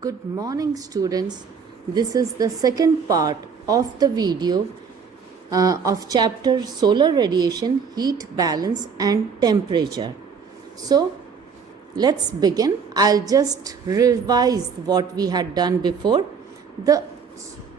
Good morning, students. This is the second part of the video of chapter Solar Radiation, Heat Balance and Temperature. So, let's begin. I'll just revise what we had done before. The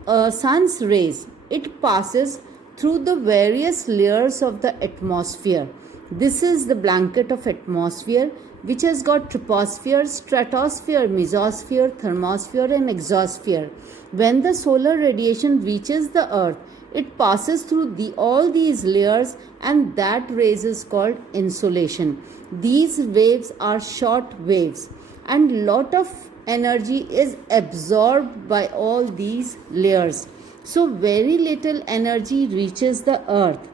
sun's rays, it passes through the various layers of the atmosphere. This is the blanket of atmosphere, which has got troposphere, stratosphere, mesosphere, thermosphere and exosphere. When the solar radiation reaches the earth, it passes through all these layers, and that rays is called insolation. These waves are short waves, and lot of energy is absorbed by all these layers. So very little energy reaches the earth.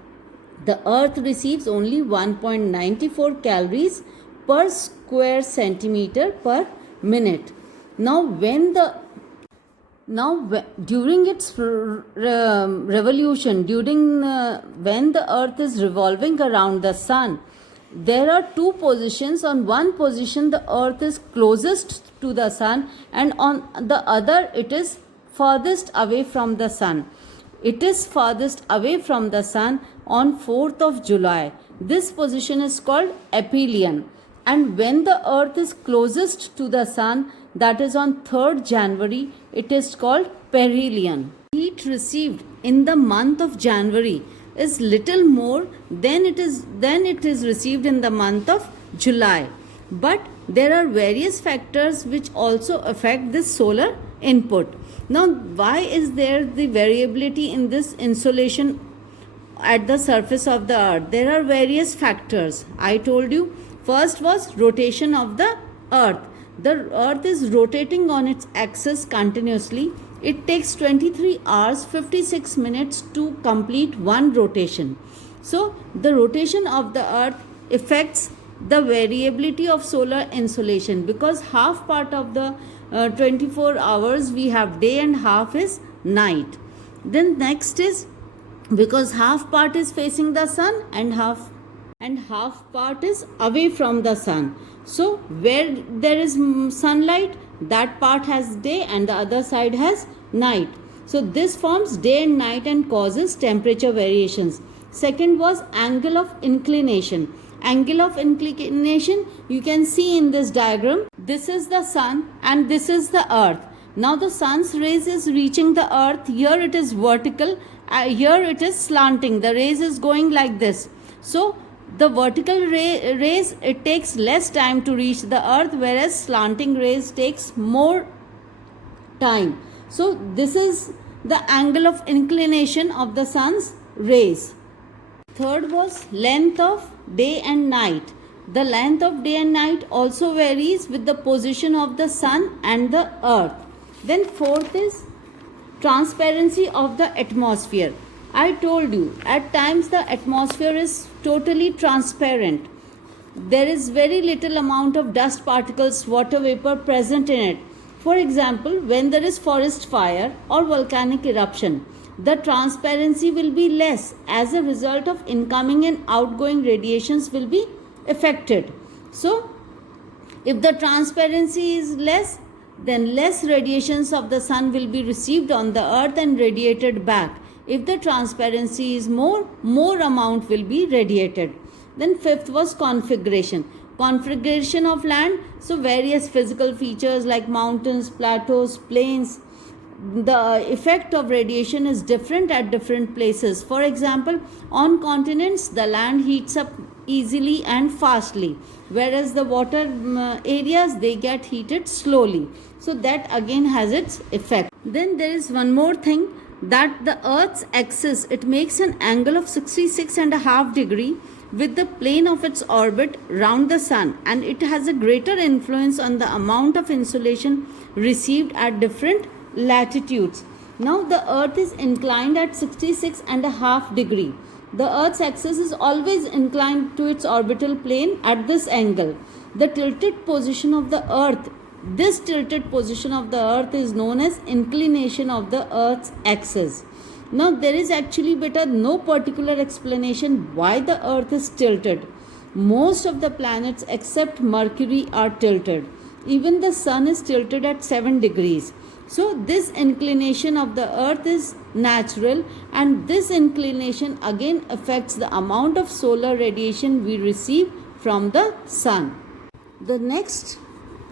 The earth receives only 1.94 calories per square centimeter per minute. Now during its revolution, when the earth is revolving around the sun, there are two positions. On one position the earth is closest to the sun, and on the other it is farthest away from the sun. It is farthest away from the sun on 4th of July. This position is called aphelion. And when the earth is closest to the sun, that is on 3rd January, it is called perihelion. Heat received in the month of January is little more than it is received in the month of July. But there are various factors which also affect this solar input. Now, why is there the variability in this insolation at the surface of the earth? There are various factors. I told you, first was rotation of the earth. The earth is rotating on its axis continuously. It takes 23 hours 56 minutes to complete one rotation. So the rotation of the earth affects the variability of solar insolation, because half part of the 24 hours we have day and half is night. Then next is, because half part is facing the sun and half part is away from the sun. So where there is sunlight, that part has day and the other side has night. So this forms day and night and causes temperature variations. Second was angle of inclination. Angle of inclination you can see in this diagram. This is the sun and this is the earth. Now the sun's rays is reaching the earth. Here it is vertical, here it is slanting. The rays is going like this. So the vertical rays, it takes less time to reach the earth, whereas slanting rays takes more time. So this is the angle of inclination of the sun's rays. Third was length of day and night. The length of day and night also varies with the position of the sun and the earth. Then fourth is transparency of the atmosphere. I told you, at times the atmosphere is totally transparent. There is very little amount of dust particles, water vapor present in it. For example, when there is forest fire or volcanic eruption, the transparency will be less. As a result of incoming and outgoing radiations will be affected. So, if the transparency is less, then less radiations of the sun will be received on the earth and radiated back. If the transparency is more amount will be radiated. Then fifth was configuration. Configuration of land. So various physical features like mountains, plateaus, plains. The effect of radiation is different at different places. For example, on continents the land heats up easily and fastly, whereas the water areas, they get heated slowly. So that again has its effect. Then there is one more thing, that the earth's axis, it makes an angle of 66.5 degree with the plane of its orbit round the sun, and it has a greater influence on the amount of insolation received at different latitudes. Now the earth is inclined at 66.5 degree. The earth's axis is always inclined to its orbital plane at this angle. The tilted position of the earth, this tilted position of the earth is known as inclination of the earth's axis. Now there is actually no particular explanation why the earth is tilted. Most of the planets except Mercury are tilted. even the sun is tilted at 7 degrees. So this inclination of the earth is natural, and this inclination again affects the amount of solar radiation we receive from the sun. The next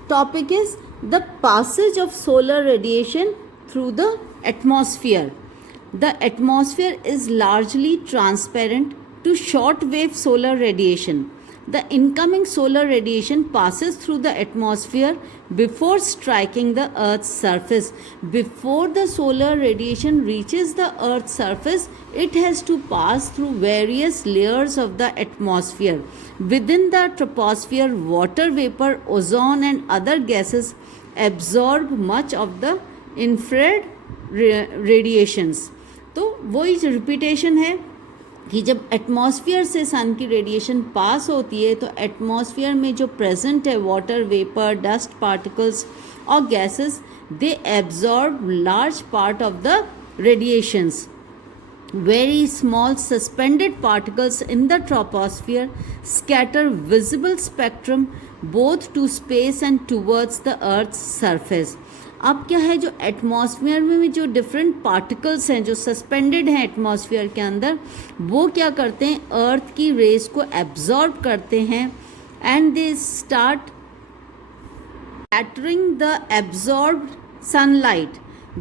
topic is the passage of solar radiation through the atmosphere. The atmosphere is largely transparent to short wave solar radiation. The incoming solar radiation passes through the atmosphere before striking the earth's surface. Before the solar radiation reaches the earth's surface, it has to pass through various layers of the atmosphere. Within the troposphere, water vapor, ozone and other gases absorb much of the infrared radiations. तो वही repetition है कि जब atmosphere से सन की radiation पास होती है तो एटमॉस्फेयर में जो प्रेजेंट है वाटर वेपर, डस्ट पार्टिकल्स और gases, they absorb large part of the radiations. Very small suspended particles in the troposphere scatter visible spectrum both to space and towards the earth's surface. अब क्या है, जो atmosphere में जो different particles हैं जो suspended हैं एटमॉस्फेयर के अंदर, वो क्या करते हैं, अर्थ की रेस को एब्जॉर्ब करते हैं and they start scattering the absorbed sunlight.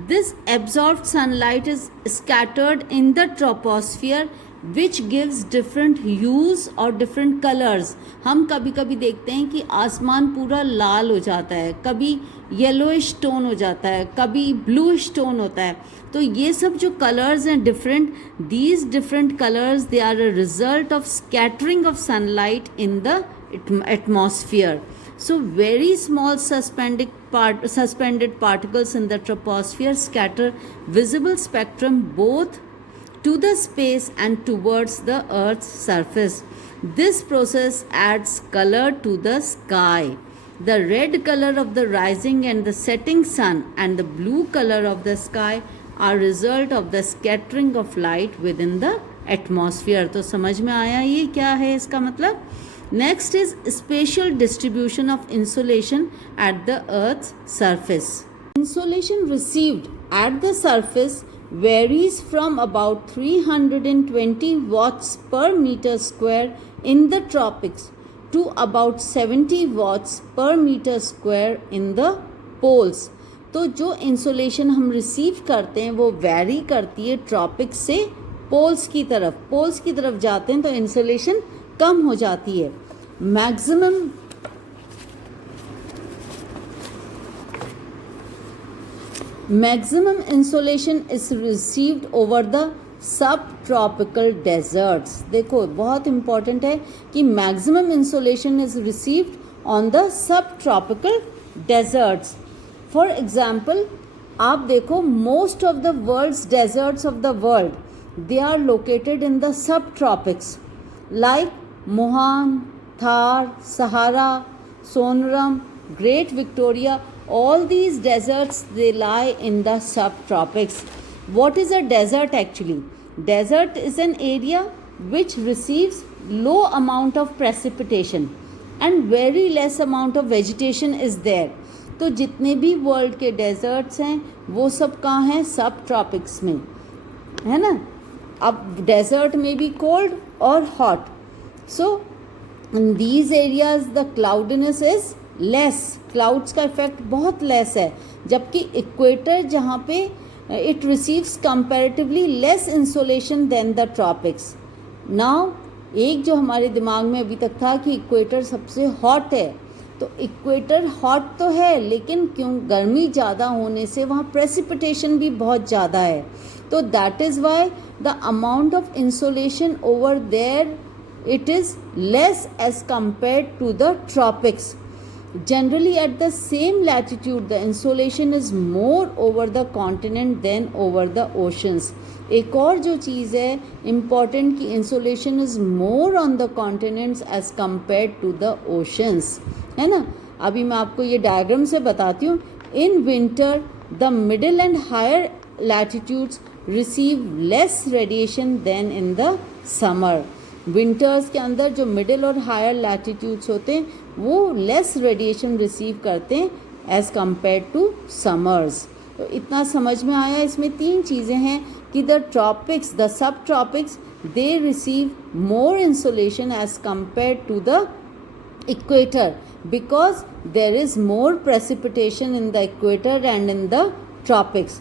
This absorbed sunlight is scattered in the troposphere which gives different hues और different colors. हम कभी कभी देखते हैं कि आसमान पूरा लाल हो जाता है, कभी येलोइश टोन हो जाता है, कभी ब्लूइश टोन होता है. तो ये सब जो कलर्स हैं different, these different colors, they are a result of scattering of sunlight in the atmosphere. So very small suspended particles in the troposphere scatter visible spectrum both to the space and towards the earth's surface. This process adds color to the sky. The red color of the rising and the setting sun and the blue color of the sky are result of the scattering of light within the atmosphere. तो समझ में आया ये क्या है इसका मतलब. Next is spatial distribution of insolation at the earth's surface. Insolation received at the surface varies from about 320 watts per meter square in the tropics to about 70 watts per meter square in the poles. तो जो insolation हम receive करते हैं वो vary करती है tropics से poles की तरफ जाते हैं तो इंसोलेशन कम हो जाती है. Maximum insolation is received over the sub tropical deserts. देखो बहुत इंपॉर्टेंट है कि maximum insolation is received on the sub tropical deserts. For example आप देखो most of the world's deserts of the world they are located in the sub tropics like मोहान, Thar, Sahara, Sonoram, Great Victoria, all these deserts, they lie in the subtropics. What is a desert actually? Desert is an area which receives low amount of precipitation and very less amount of vegetation is there. तो जितने भी world के desserts हैं वो सब कहाँ हैं, सब ट्रॉपिक्स में है ना. अब डेजर्ट में भी कोल्ड और hot. So in these areas the cloudiness is less, clouds का इफेक्ट बहुत लेस है, जबकि इक्वेटर जहाँ पे it receives comparatively less insolation than the tropics. now एक जो हमारे दिमाग में अभी तक था कि इक्वेटर सबसे हॉट है, तो इक्वेटर हॉट तो है लेकिन क्यों गर्मी ज़्यादा होने से वहाँ प्रेसिपिटेशन भी बहुत ज़्यादा है. तो that is why the amount of insolation over there it is less as compared to the tropics. Generally at the same latitude the insolation is more over the continent than over the oceans. एक और जो चीज़ है important कि insolation is more on the continents as compared to the oceans, है ना. अभी मैं आपको ये डायग्राम से बताती हूँ. In winter the middle and higher latitudes receive less radiation than in the summer. Winters के अंदर जो मिडिल और हायर लैटिट्यूड्स होते हैं वो लेस रेडिएशन रिसीव करते हैं एज कम्पेयर टू समर्स। तो इतना समझ में आया। इसमें 3 चीज़ें हैं कि the tropics, the sub tropics, they receive more insolation as compare to the equator because there is more precipitation in the equator and in the tropics.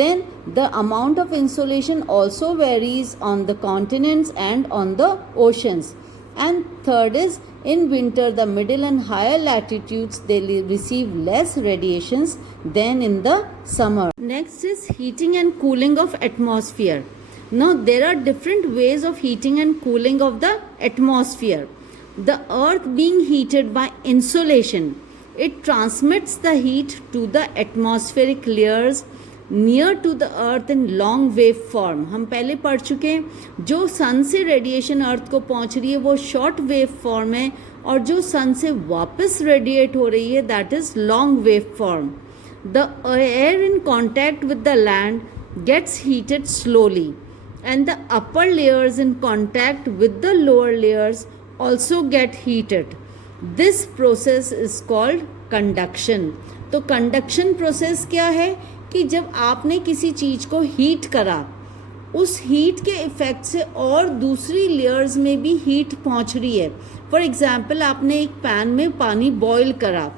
Then the amount of insolation also varies on the continents and on the oceans. And third is, in winter the middle and higher latitudes they receive less radiations than in the summer. Next is heating and cooling of atmosphere. Now there are different ways of heating and cooling of the atmosphere. The earth being heated by insolation, it transmits the heat to the atmospheric layers near to the earth in long wave form. हम पहले पढ़ चुके हैं जो सन से radiation अर्थ को पहुंच रही है वो शॉर्ट वेव फॉर्म है, और जो सन से वापस रेडिएट हो रही है that is long wave form. The air in contact with the land gets heated slowly and the upper layers in contact with the lower layers also get heated. This process is called conduction. तो conduction process क्या है कि जब आपने किसी चीज़ को heat करा, उस हीट के इफ़ेक्ट से और दूसरी लेयर्स में भी हीट पहुंच रही है. फॉर एग्जाम्पल आपने एक पैन में पानी बॉईल करा,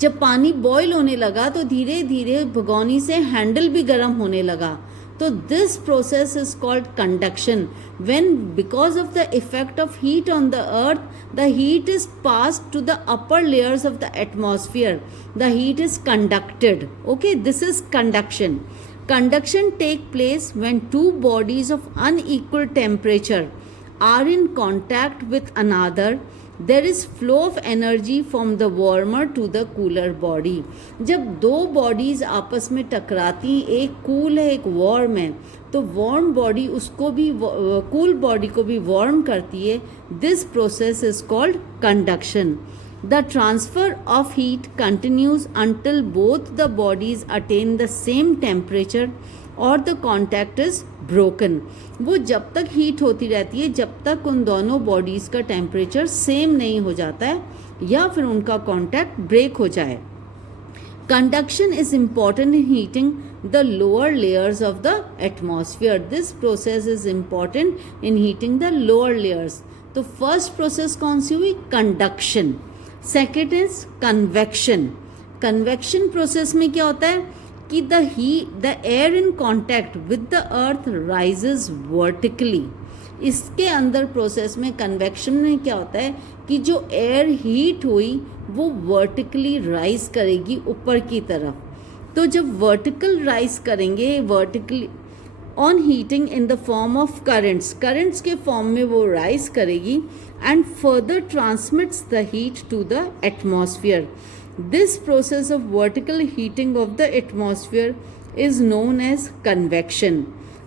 जब पानी बॉईल होने लगा तो धीरे धीरे भगोनी से हैंडल भी गर्म होने लगा. तो this process is called conduction. When because of the effect of heat on the earth the heat is passed to the upper layers of the atmosphere, the heat is conducted. Okay, this is conduction. Conduction take place when two bodies of unequal temperature are in contact with another. There is flow of energy from the warmer to the cooler body. जब दो bodies आपस में टकराती, एक cool है एक warm है, तो warm body उसको भी cool body को भी warm करती है. This process is called conduction. The transfer of heat continues until both the bodies attain the same temperature or the contact is broken. वो जब तक हीट होती रहती है जब तक उन दोनों बॉडीज़ का टेम्परेचर सेम नहीं हो जाता है या फिर उनका कॉन्टैक्ट ब्रेक हो जाए. Conduction is important in heating the lower layers of the atmosphere. This process is important in heating the lower layers. तो फर्स्ट प्रोसेस कौन सी हुई? Conduction. Second is convection. Convection process में क्या होता है कि the air in contact with the earth rises vertically. इसके अंदर प्रोसेस में कन्वेक्शन में क्या होता है कि जो एयर हीट हुई वो वर्टिकली राइज करेगी ऊपर की तरफ. तो जब वर्टिकल राइज करेंगे, vertically on heating in the form of currents के फॉर्म में वो राइज करेगी and further transmits the heat to the atmosphere. This process of vertical heating of the atmosphere is known as convection.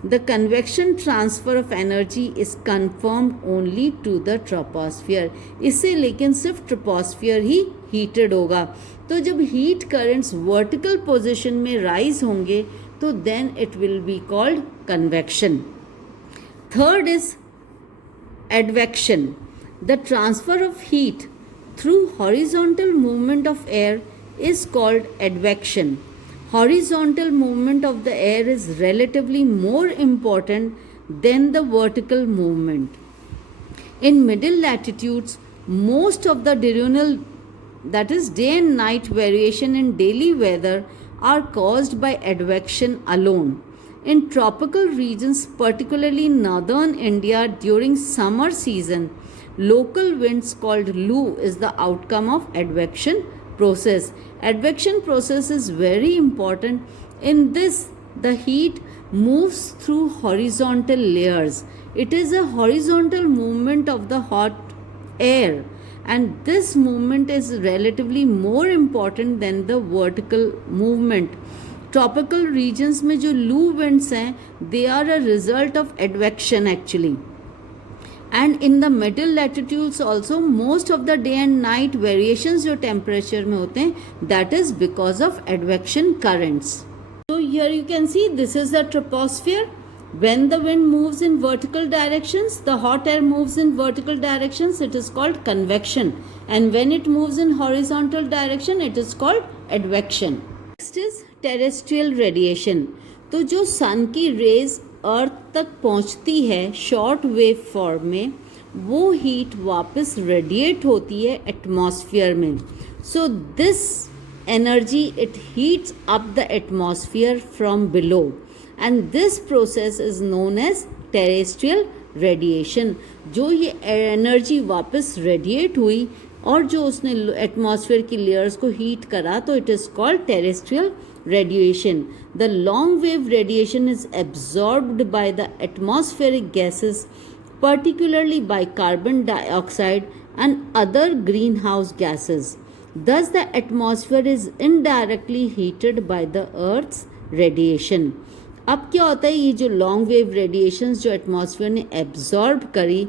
The convection transfer of energy is confirmed only to the troposphere. इससे लेकिन सिर्फ troposphere ही heated होगा. तो जब heat currents vertical position में rise होंगे तो then it will be called convection. Third is advection. The transfer of heat through horizontal movement of air is called advection. Horizontal movement of the air is relatively more important than the vertical movement. In middle latitudes, most of the diurnal, that is day and night variation in daily weather are caused by advection alone. In tropical regions, particularly northern India during summer season, local winds called Lu is the outcome of advection process. Advection process is very important. In this, the heat moves through horizontal layers. It is a horizontal movement of the hot air, and this movement is relatively more important than the vertical movement. Tropical regions में जो लू winds हैं, they are a result of advection actually. And in the middle latitudes also, most of the day and night variations जो temperature में होते हैं, that is because of advection currents. So here you can see this is the troposphere. When the wind moves in vertical directions, the hot air moves in vertical directions, it is called convection. And when it moves in horizontal direction, it is called advection. Next is terrestrial radiation. तो जो सन की raise अर्थ तक पहुंचती है short wave form में, वो heat वापस radiate होती है एटमॉस्फेयर में. So this energy it heats up the atmosphere from below, and this process is known as terrestrial radiation. जो ये एनर्जी वापस रेडिएट हुई और जो उसने एटमॉस्फेयर की लेयर्स को हीट करा, तो it is called terrestrial radiation. The long wave radiation is absorbed by the atmospheric gases, particularly by carbon dioxide and other greenhouse gases. Thus, the atmosphere is indirectly heated by the Earth's radiation. अब क्या होता है, ये जो long wave radiations जो atmosphere ने absorb करी,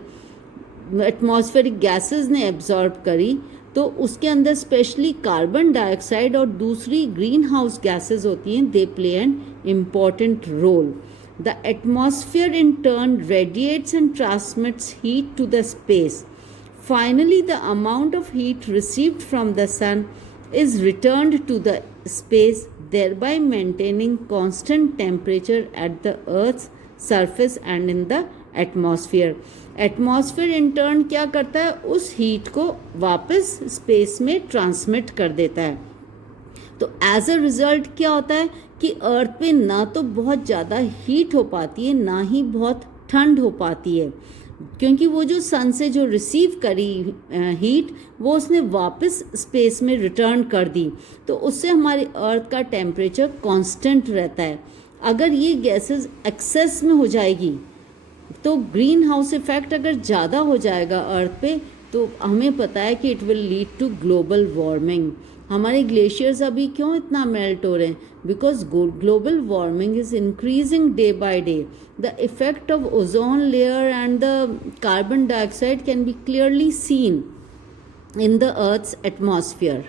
atmospheric gases ने एब्जॉर्ब करी, तो उसके अंदर स्पेशली कार्बन डाइऑक्साइड और दूसरी ग्रीन हाउस गैसेज होती हैं, they play an important role. The atmosphere in turn radiates and transmits heat to the space. Finally the amount of heat received from the sun is returned to the space, thereby maintaining constant temperature at the Earth's surface and in the atmosphere. Atmosphere in turn क्या करता है, उस heat को वापस space में transmit कर देता है. तो एज अ रिजल्ट क्या होता है कि अर्थ पे ना तो बहुत ज़्यादा हीट हो पाती है, ना ही बहुत ठंड हो पाती है, क्योंकि वो जो सन से जो रिसीव करी हीट वो उसने वापस स्पेस में रिटर्न कर दी. तो उससे हमारी अर्थ का टेम्परेचर कांस्टेंट रहता है. अगर ये गैसेस एक्सेस में हो जाएगी, तो ग्रीन हाउस इफेक्ट अगर ज़्यादा हो जाएगा अर्थ पे, तो हमें पता है कि it will lead to global warming. हमारे ग्लेशियर्स अभी क्यों इतना मेल्ट हो रहे हैं? Because global warming is increasing day by day. The effect of ozone layer and the carbon dioxide can be clearly seen in the Earth's atmosphere.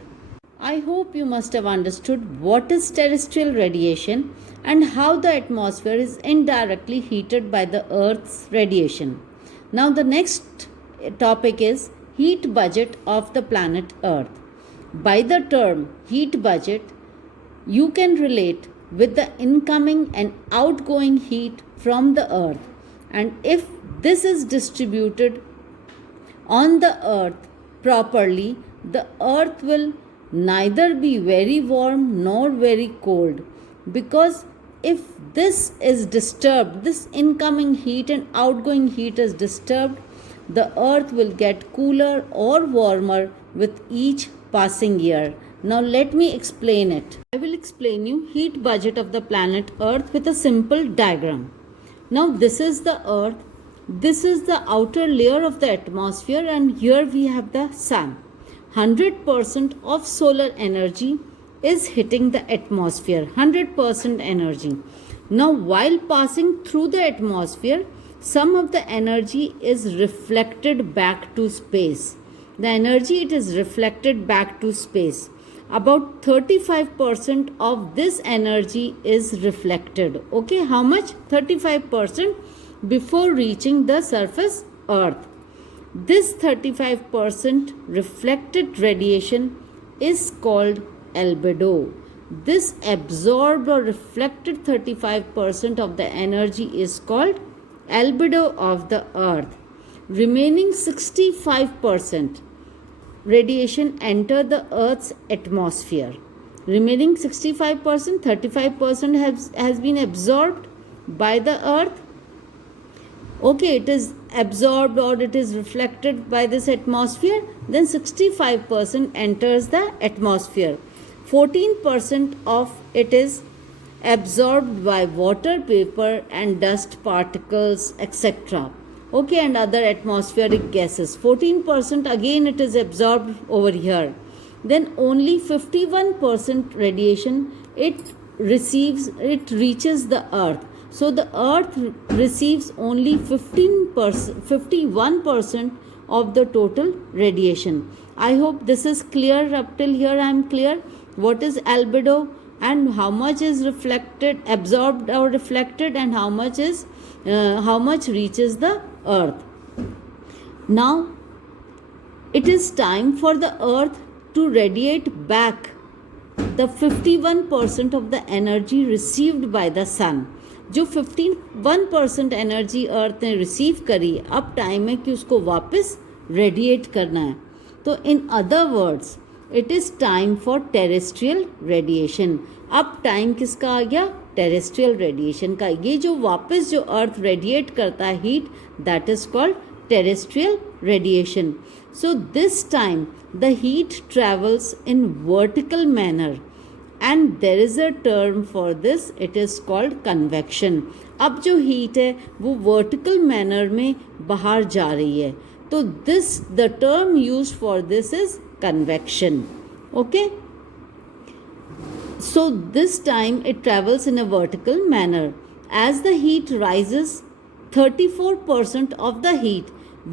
I hope you must have understood what is terrestrial radiation and how the atmosphere is indirectly heated by the Earth's radiation. Now the next topic is heat budget of the planet Earth. By the term heat budget, you can relate with the incoming and outgoing heat from the Earth, and if this is distributed on the Earth properly, the Earth will neither be very warm nor very cold, because if this is disturbed, this incoming heat and outgoing heat is disturbed, the Earth will get cooler or warmer with each passing year. Now let me explain it. I will explain you heat budget of the planet Earth with a simple diagram. Now this is the Earth. This is the outer layer of the atmosphere, and here we have the sun. 100% of solar energy is hitting the atmosphere. 100% energy. Now while passing through the atmosphere, some of the energy is reflected back to space. The energy, it is reflected back to space. About 35% of this energy is reflected. Okay, how much? 35%. Before reaching the surface Earth. This 35% reflected radiation is called albedo. This absorbed or reflected 35% of the energy is called albedo of the Earth. Remaining 65% radiation enter the Earth's atmosphere. Remaining 65%, 35% has been absorbed by the Earth. Okay, it is absorbed or it is reflected by this atmosphere. Then 65% enters the atmosphere. 14% of it is absorbed by water vapor and dust particles, etc. Okay, and other atmospheric gases. 14% again it is absorbed over here. Then only 51% radiation it reaches the Earth. So the Earth receives only 51% of the total radiation. I hope this is clear. Up till here I am clear. What is albedo? and how much is reflected, absorbed or reflected, and how much reaches the earth. Now it is time for the earth to radiate back the 51% of the energy received by the sun. जो 51% energy अर्थ ने receive करी, अब time है कि उसको वापस radiate करना है. तो in other words it is time for terrestrial radiation. अब टाइम किसका आ गया? टेरेस्ट्रियल रेडिएशन का. ये जो वापस जो अर्थ रेडिएट करता है heat, that is called terrestrial radiation. So this time the heat travels in vertical manner, and there is a term for this, it is called convection. अब जो heat है वो vertical manner में बाहर जा रही है, तो the term used for this is convection. Okay, so this time it travels in a vertical manner. As the heat rises, 34% of the heat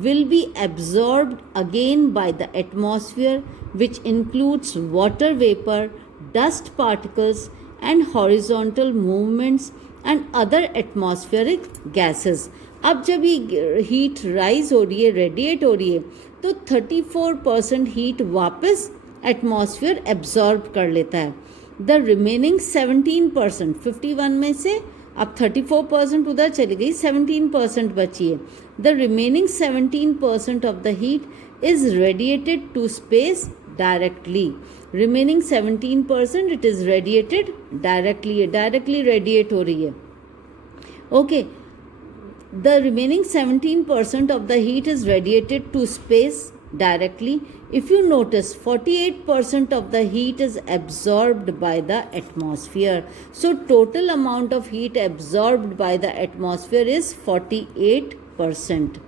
will be absorbed again by the atmosphere, which includes water vapor, dust particles, and horizontal movements and other atmospheric gases. अब जब ये heat rise हो रही है, radiate हो रही है, तो 34% हीट वापस एटमॉस्फेयर एब्जॉर्ब कर लेता है. द रिमेनिंग 17%, 51 में से अब 34% उधर चली गई, 17% बची है. The remaining 17% of the heat is radiated to space directly. Remaining 17% it is radiated directly, directly radiate हो रही है. Okay, the remaining 17% of the heat is radiated to space directly. If you notice, 48% of the heat is absorbed by the atmosphere. So total amount of heat absorbed by the atmosphere is 48%.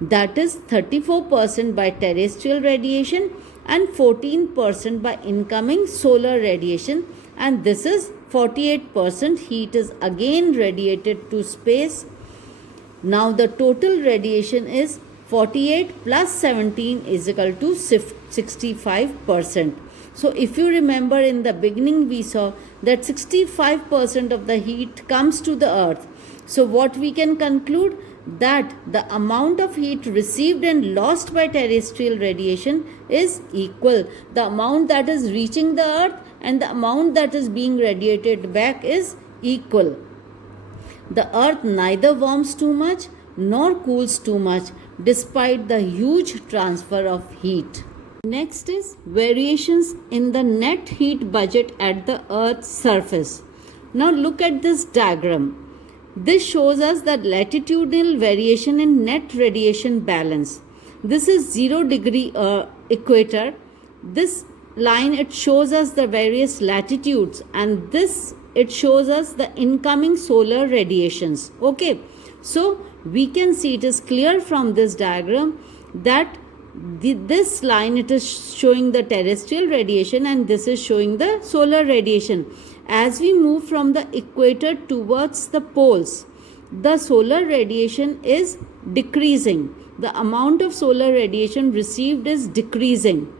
That is 34% by terrestrial radiation and 14% by incoming solar radiation, and this is 48% heat is again radiated to space. Now the total radiation is 48 plus 17 is equal to 65%. So if you remember, in the beginning we saw that 65% of the heat comes to the earth. So what we can conclude, that the amount of heat received and lost by terrestrial radiation is equal. The amount that is reaching the earth and the amount that is being radiated back is equal. The earth neither warms too much nor cools too much, despite the huge transfer of heat. Next is variations in the net heat budget at the earth's surface. Now look at this diagram. This shows us the latitudinal variation in net radiation balance. This is 0 degree equator. This line, it shows us the various latitudes, and this it shows us the incoming solar radiations. Okay, so we can see, it is clear from this diagram that this line, it is showing the terrestrial radiation and this is showing the solar radiation. As we move from the equator towards the poles, the solar radiation is decreasing. The amount of solar radiation received is decreasing.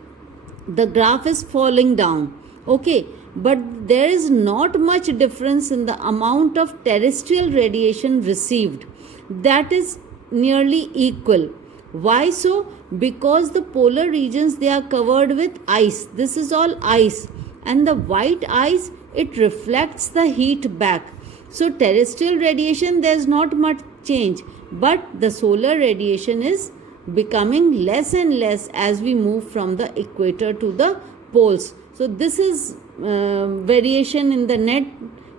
The graph is falling down. Okay, but there is not much difference in the amount of terrestrial radiation received. That is nearly equal. Why so? Because the polar regions, they are covered with ice. This is all ice, and the white ice, it reflects the heat back. So terrestrial radiation, there is not much change, but the solar radiation is becoming less and less as we move from the equator to the poles. So this is variation in the net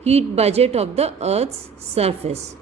heat budget of the earth's surface.